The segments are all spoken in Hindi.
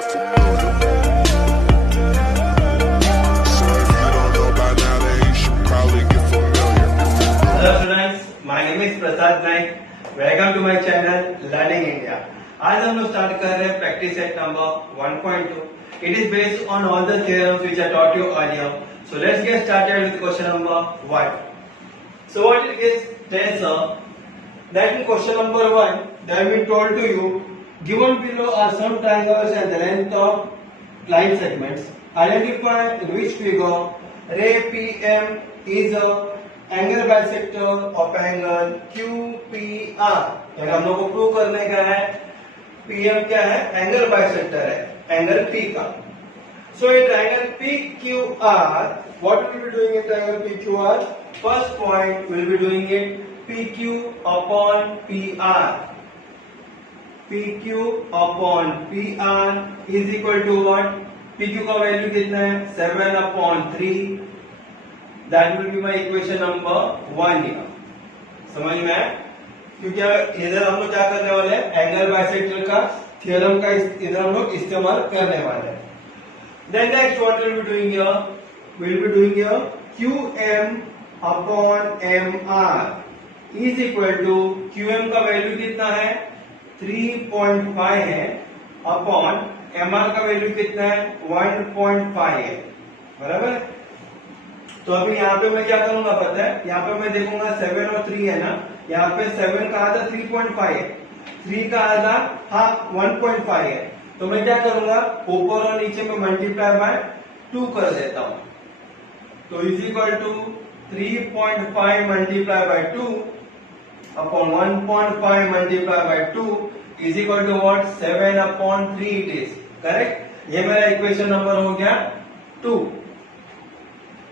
get familiar. Hello students, my name is Prasad Naik. Welcome to my channel learning India. आज हम लोग स्टार्ट कर रहे हैं practice set number 1.2. It is based on all the theorems which I taught you earlier. So let's get started with question number 1. So what it is tells that in question number 1, they have been told to you, given below are some triangles and the length of line segments. Identify in which figure ray PM is a angle bisector of angle QPR. यानी हम लोग को प्रूव करने का है PM क्या है, एंगल बाइसेक्टर है एंगल P का. So in triangle PQR, what will be doing in triangle PQR? First point will be doing it PQ upon PR. PQ upon PR is equal to what? PQ का वैल्यू कितना है? 7 upon 3. That will be my equation number 1 here. समझ में आया? क्योंकि इधर हम लोग क्या करने वाले हैं, एंगल बाइसेक्टर का थ्योरम का इधर हम लोग इस्तेमाल करने वाले हैं. Then next what will be doing here? We will be doing here QM upon MR is equal to QM का वैल्यू कितना है? 3.5 है अपॉन MR का वैल्यू कितना है? 1.5 है. बराबर. तो अभी यहाँ पे मैं क्या करूंगा पता है, यहाँ पे मैं देखूंगा 7 और 3 है ना. यहाँ पे 7 का आधा 3.5 है, 3 का आधा 1.5 है. तो मैं क्या करूंगा, ऊपर और नीचे में मल्टीप्लाई बाय 2 कर देता हूं. तो is equal to 3.5 multiply by 2 upon 1.5 multiply by 2 is equal to what? 7 upon 3 it is. Correct. ये मेरा इक्वेशन नंबर हो गया 2.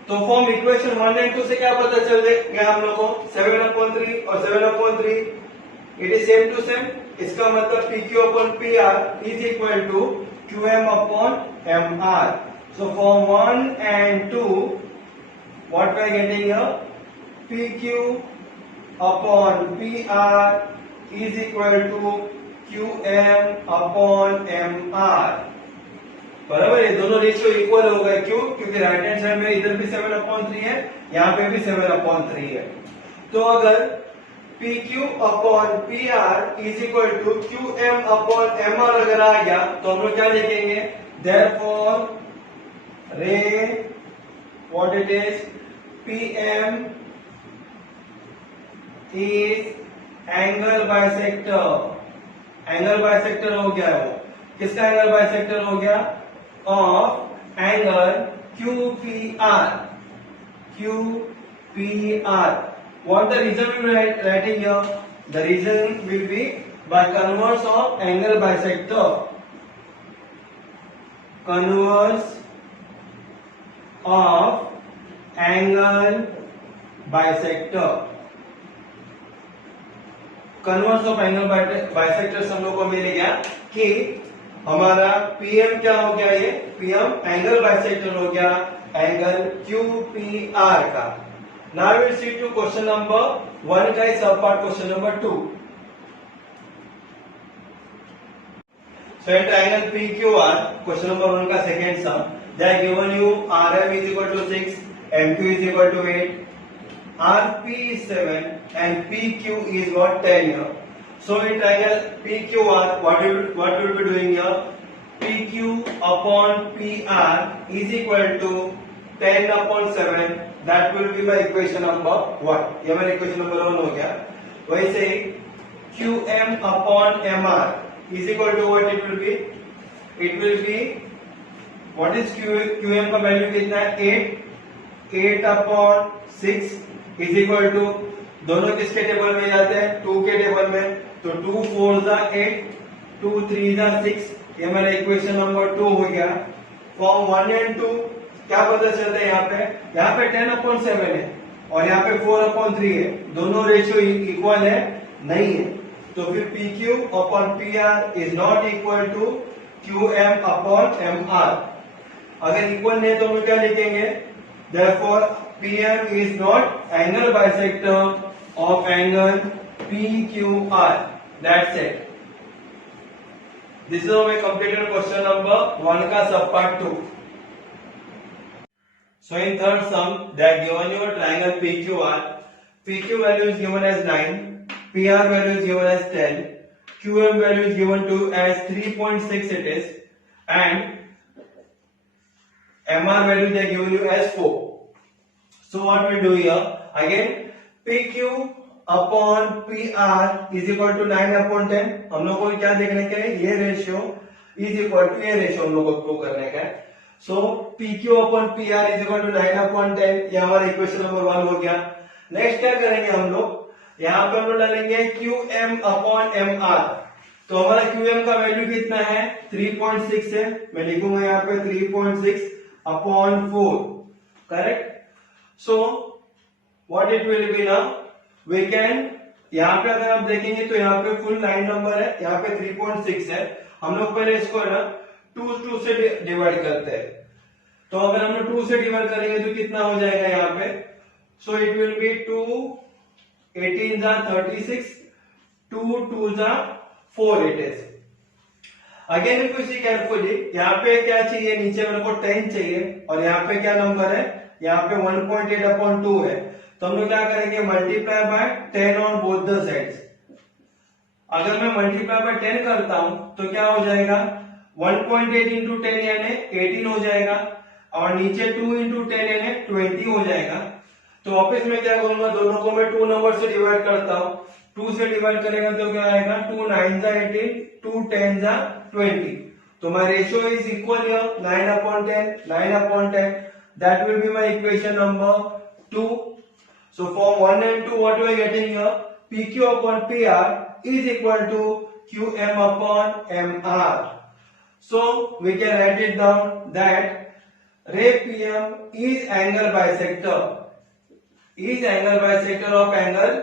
तो फॉर्म इक्वेशन 1 एंड 2 से क्या पता चल गया हम लोग को? 7 अपॉन 3 और 7 upon 3 it is same to same. इसका मतलब PQ upon PR is equal to QM upon MR. So from 1 and 2 what we are getting here? PQ upon PR is equal to QM upon MR. बराबर. ये दोनों रेशियो इक्वल हो गए. क्यों? क्योंकि राइट हैंड साइड में इधर भी 7 अपॉन 3 है, यहाँ पे भी 7 अपॉन 3 है. तो अगर PQ upon PR is equal to QM upon MR अगर आ गया तो हम लोग क्या लिखेंगे? देयरफॉर रे what it is PM is angle bisector. Angle bisector हो गया वो. किसका एंगल बाइसेक्टर हो गया? Of angle QPR. QPR. What the reason we are writing here? The reason will be by converse of angle bisector. Converse of angle bisector. Converse of angle bisector हम लोग को मिल गया कि हमारा PM क्या हो गया? ये PM एंगल बाइसेक्टर हो गया एंगल QPR का. Now we will see to question number 1 का sub part question number 2. So in triangle PQR question number 1 का second sum, they are given you RM is equal to 6, MQ is equal to 8, RP is 7 and PQ is what? 10 here. So in triangle PQR, what will be doing here? PQ upon PR is equal to 10 upon 7. That will be my equation number 1. ये मेरा इक्वेशन नंबर 1 हो गया. वैसे QM upon MR is equal to what it will be? It will be what is QM का वैल्यू कितना है? 8 upon 6 इज इक्वल टू, दोनों किसके टेबल में जाते हैं? 2 के टेबल में. तो 2 4 8, 2 3 6. ये मेरा इक्वेशन नंबर 2 हो गया. फॉर्म 1 एंड 2 क्या पता चलता है? यहाँ पे 10 अपॉन 7 है और यहाँ पे 4 अपॉन 3 है. दोनों रेशियो इक्वल है? नहीं है. तो फिर PQ upon PR is not equal to QM upon MR. अगर इक्वल नहीं तो हम क्या लिखेंगे? Therefore PM is not angle bisector of angle PQR. That's it. This is how we completed question number 1 ka subpart 2. So in third sum, they are given you a triangle PQR. PQ value is given as 9, PR value is given as 10, QM value is given to as 3.6 it is, and MR value they are given you as 4. So what we do here? Again, PQ upon PR is equal to 9 upon 10. हम लोग को क्या देखने के लिए? ये रेशियो इज इक्वल टू ये रेशियो हम लोग को प्रूव करने का है. So PQ upon PR is equal to 9 upon 10. ये हमारा इक्वेशन नंबर 1 हो गया. नेक्स्ट क्या करेंगे हम लोग? यहाँ पे हम लोग डालेंगे QM अपॉन MR. तो हमारा QM का वैल्यू कितना है? 3.6 है. मैं लिखूंगा यहाँ पे 3.6 upon 4. Correct. So what it will be now? We can, यहाँ पे अगर आप देखेंगे तो यहाँ पे फुल लाइन नंबर है, यहाँ पे 3.6 है. हम लोग पहले इसको ना 2 से डिवाइड करते हैं. तो अगर हम लोग 2 से डिवाइड करेंगे तो कितना हो जाएगा यहाँ पे? सो इट विल बी 2 18 जा 36, 2 2 जा 4 it is. Again if you see carefully, यहाँ पे क्या चाहिए? नीचे मेरे को 10 चाहिए और यहाँ पे क्या नंबर है? यहाँ पे 1.8 अपॉन 2 है. तो हम लोग क्या करेंगे? Multiply by 10 on both the sides. अगर मैं मल्टीप्लाई बाय 10 करता हूं तो क्या हो जाएगा? 1.8 इंटू 10 यानी 18 हो जाएगा और नीचे 2 इंटू 10 यानी 20 हो जाएगा. तो वापस में क्या करूंगा? दोनों को मैं 2 नंबर से डिवाइड करता हूं. 2 से डिवाइड करेगा तो क्या आएगा? 2 9 जा 18, 2 10 जा 20. तो my ratio is equal here 9 upon 10, 9 upon 10. That will be my equation number 2. So from 1 and 2, what we are getting here? PQ upon PR is equal to QM upon MR. So we can write it down that ray PM is angle bisector. Is angle bisector of angle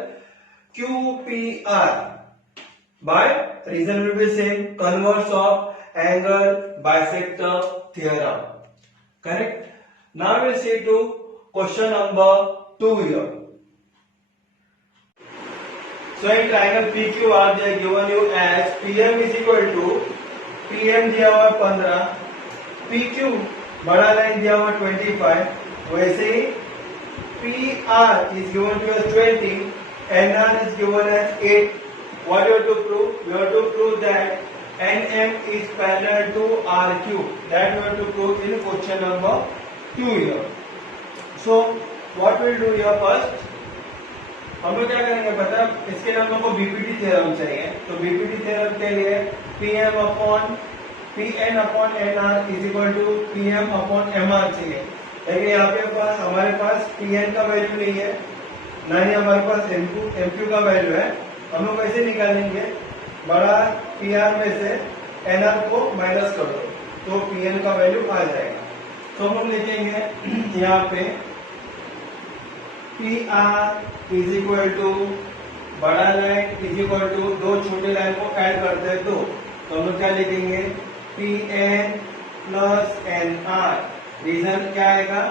QPR. By reason will be same, converse of angle bisector theorem. Correct? Now we'll see to question number 2 here. So in triangle PQR they are given you as PM is equal to, PM दिया हुआ 15, PQ बड़ा लाइन दिया हुआ 25, वैसे ही PR is given to as 20, NR is given as 8. What you have to prove? You have to prove that NM is parallel to RQ. That you have to prove in question number 2 here. So what we'll do here first? हम लोग क्या करेंगे पता? इसके लिए हम लोग को बीपीटी थ्योरम चाहिए. तो बीपीटी थ्योरम के लिए PM upon PN upon NR is equal to PM upon MR चाहिए. लेकिन यहाँ पे हमारे पास PN का वैल्यू नहीं है, ना ही हमारे पास MQ का वैल्यू है. हम लोग कैसे निकालेंगे? बड़ा PR में से NR को माइनस कर दो तो PN का वैल्यू आ जाएगा. तो हम लोग लिखेंगे यहाँ पे PR इज इक्वल टू बड़ा लाइन इज इक्वल टू दो छोटे लाइन को ऐड करते हैं तो हम लोग क्या लिखेंगे? PN plus NR. रीजन क्या आएगा?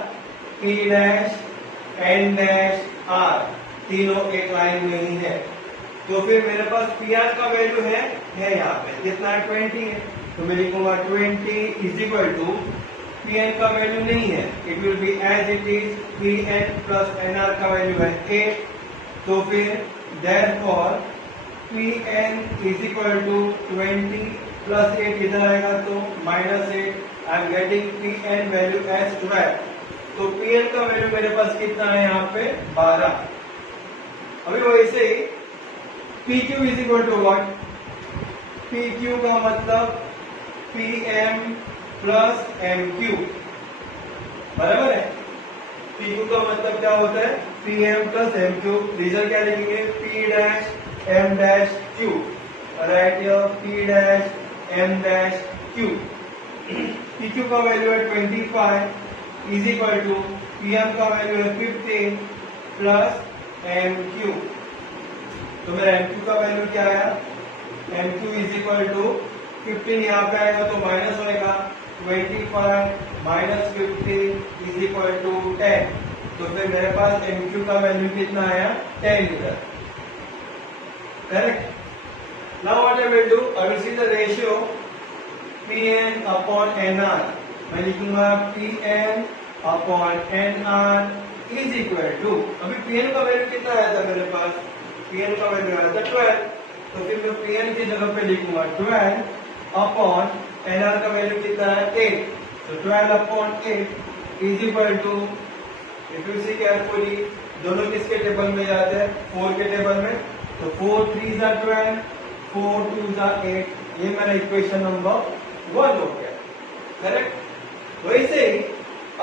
P dash N dash R तीनों एक लाइन में ही है. तो फिर मेरे पास PR का वैल्यू है यहाँ पे कितना है? 20 है. तो मैं लिखूंगा 20 इज इक्वल टू, PN का वैल्यू नहीं है, it will be as it is. PN plus NR का वैल्यू है 8. तो फिर therefore PN is equal to 20 plus 8 इधर आएगा तो minus 8. I am getting PN value as 12. तो PN का वैल्यू मेरे पास कितना है यहाँ पे? 12. अभी वैसे ही PQ is equal to what? PQ का मतलब PM प्लस MQ. बराबर है. PQ का मतलब क्या होता है? PM plus MQ. रिजल्ट क्या लिखेंगे? P dash M dash Q. Right here P dash M dash Q. PQ का वैल्यू है 25 इज इक्वल टू PM का वैल्यू है 15 प्लस MQ. तो मेरा MQ का वैल्यू क्या आया? MQ इज इक्वल टू 15 यहाँ पे आएगा तो माइनस होएगा. 25 माइनस 15 इज इक्वल टू 10. तो फिर मेरे पास MQ का वैल्यू कितना आया? 10 इधर. Correct. Now what I will do? I will see the ratio P N upon N R, मैं लिखूंगा P N upon N R is equal to, अभी पी एन का वैल्यू कितना आया था मेरे पास, पी एन का वैल्यू आया था 12, तो फिर मैं पी एन की जगह पे लिखूंगा 12 अपॉन एन आर का वैल्यू कितना है 8, तो 12 upon 8 is equal to, if you see carefully दोनों किसके टेबल में जाते हैं, 4 के टेबल में, तो 4 3 are 12, 4 2 are 8, ये मेरा इक्वेशन नंबर 1 हो गया, करेक्ट। वैसे ही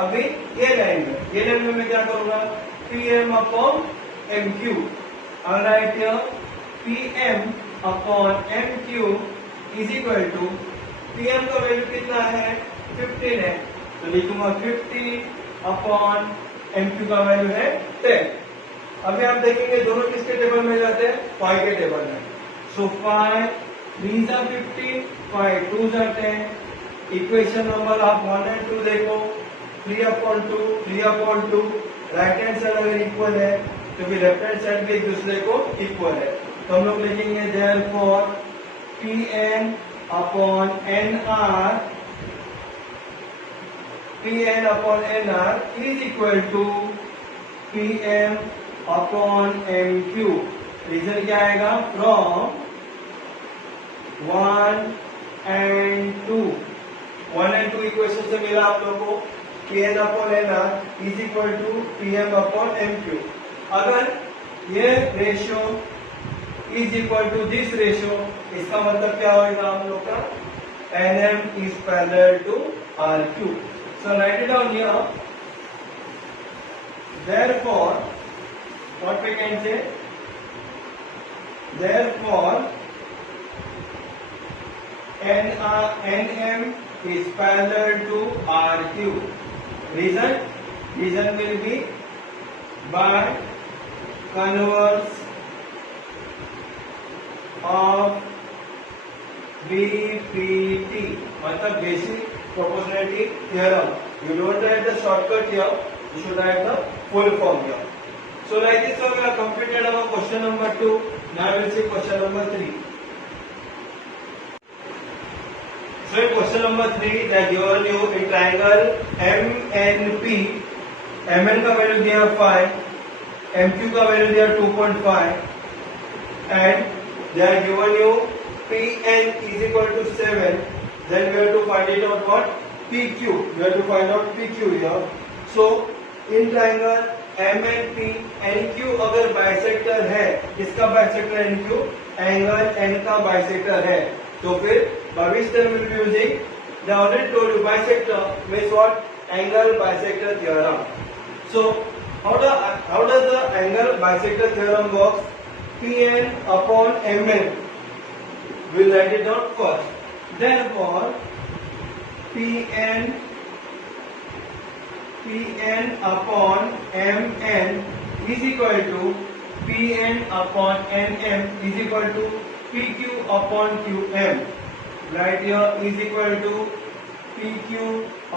अभी ये लाइन में मैं क्या करूंगा, P M upon M Q, और right here P M upon M Q is equal to, P M का वैल्यू कितना है 15 है, तो लिखूंगा 50 अपॉन एम क्यू का वैल्यू है 10। अभी आप देखेंगे दोनों किसके टेबल में जाते हैं, 5 के टेबल में, सो 5 3 are 15, 5 2 are 10, इक्वेशन नंबर आप 1 और 2 देखो, 3 upon 2, 3 upon 2, right hand side अगर इक्वल है तो फिर लेफ्ट हैंड साइड भी एक दूसरे को इक्वल है, तो हम लोग लिखेंगे therefore P N upon N R, P N upon N R is equal to P M upon M Q, reason क्या आएगा, फ्रॉम 1 and 2, 1 and 2 इक्वेशन से मिला आप लोगों को P N upon N R is equal to P M upon M Q. अगर ये ratio is equal to this ratio, इसका मतलब क्या होगा हम लोग का, N M is parallel to R Q, so write it down here, therefore what we can say, therefore nm is parallel to rq, reason will be by converse of BPT, मतलब basic proportionality theorem, you don't write the shortcut here, you should write the full form here. So like this we have completed our question number 2. Now we will see question number 3. So in question number 3 they have given you a triangle MNP, MN का वैल्यू दिया 5, MQ का वैल्यू दिया 2.5 and they have given you PN is equal to 7, then we have to find it out what, PQ, we have to find out PQ here. So in triangle M N P N Q अगर बाइसेक्टर है, किसका bisector N Q, angle N का बाइसेक्टर है, तो फिर भविष्य will be using the already told you bisector means what, angle bisector theorem. So how does the angle bisector theorem works, P N upon M N, will write it down first, therefore Pn upon Mn is equal to Pn upon Nm is equal to Pq upon Qm. Right here is equal to Pq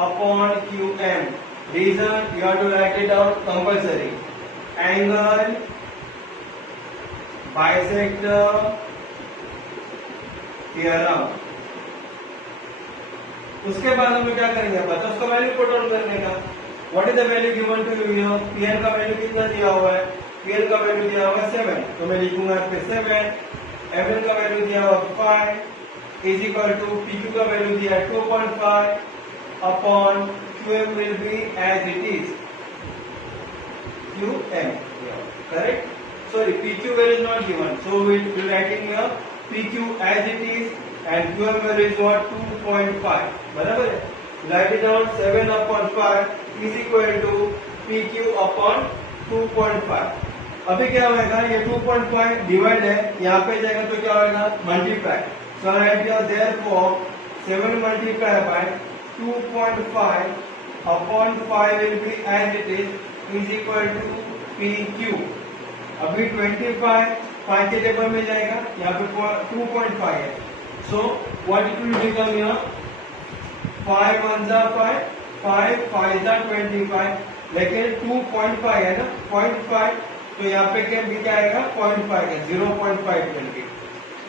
upon Qm. Reason you have to write it out compulsory. Angle bisector theorem. उसके बाद हमें क्या करेंगे, बता उसका वैल्यू पुट आउट करने का, what is the value given to you here, PN का वैल्यू कितना दिया हुआ है, पीएन का वैल्यू दिया हुआ है 7, तो मैं लिखूंगा फिर 7, एमएन का वैल्यू दिया हुआ 5 इज इक्वल टू पीक्यू का वैल्यू दिया है 2.5 upon QM will be as it is QM, correct, sorry PQ value is not given, so we will writing here PQ as it is and QM value is what, 2.5, बराबर है, write it down 7 upon 5 is equal to PQ upon 2.5। अभी क्या होगा, ये 2.5 डिवाइड है, यहाँ पे जाएगा तो क्या होगा, multiply, so write here therefore 7 multiply by 2.5 upon 5 will be as it is equal to PQ। अभी 25 5 के टेबल में जाएगा, यहाँ पे 2.5 है, so what it will become here, 5 1s are 5, 5 5s are 25, लेकिन 2.5 है ना, 0.5, तो यहाँ पे क्या आएगा 0.5 का 0.5 करके,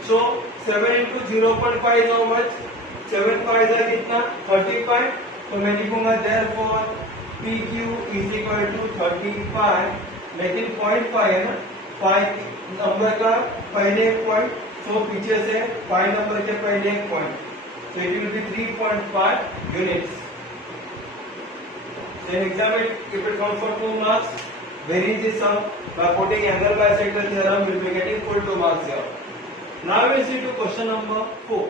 so 7 into 0.5 is how much, 7 5 है कितना 35, तो मैं लिखूंगा therefore PQ is equal to 35, लेकिन 0.5 है ना, 5 नंबर का पहले एक पॉइंट, तो पीछे से 5 नंबर के पहले एक point, so it will be 3.5 units. Then examine if it comes for 2 marks, vary this sum by putting angle bisector theorem, will be getting full 2 marks here. Now we will see to question number 4.